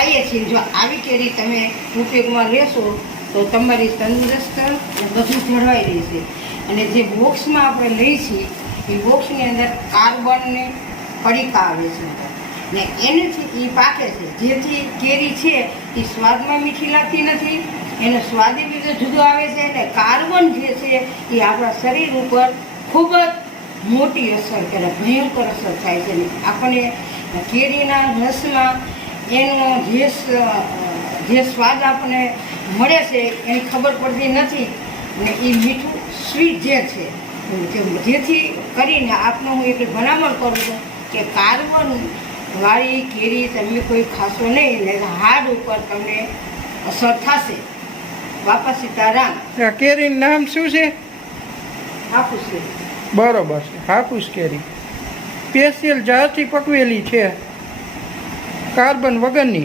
ખાઈએ છીએ, જો આવી કેરી તમે ઉપયોગમાં લેશો તો તમારી તંદુરસ્ત અને બધું જળવાઈ રહેશે. અને જે બોક્સમાં આપણે લઈએ છીએ એ બોક્સની અંદર કાર્બનની પડીકા આવે છે ને એનેથી એ પાકે છે, જેથી કેરી છે એ સ્વાદમાં મીઠી લાગતી નથી, એનો સ્વાદી બીજો જુદો આવે છે. અને કાર્બન જે છે એ આપણા શરીર ઉપર ખૂબ જ મોટી અસર કરે, ભયંકર અસર થાય છે. આપણને કેરીના રસમાં એનો જે સ્વાદ આપણને મળે છે એની ખબર પડતી નથી. અને એ મીઠું સ્વીટ જે છે, જેથી કરીને આપને હું એટલી ભલામણ કરું છું કે કાર્બન વાળી કેરી તમે કોઈ ખાશો નહીં ને હાર્ડ ઉપર તમને અસર થશે. બાપા સીતારામ. કેરીનું નામ શું છે? હાફૂસ કેરી. બરોબર છે, હાફૂસ કેરી સ્પેશિયલ જાતથી પકવેલી છે, કાર્બન વગરની.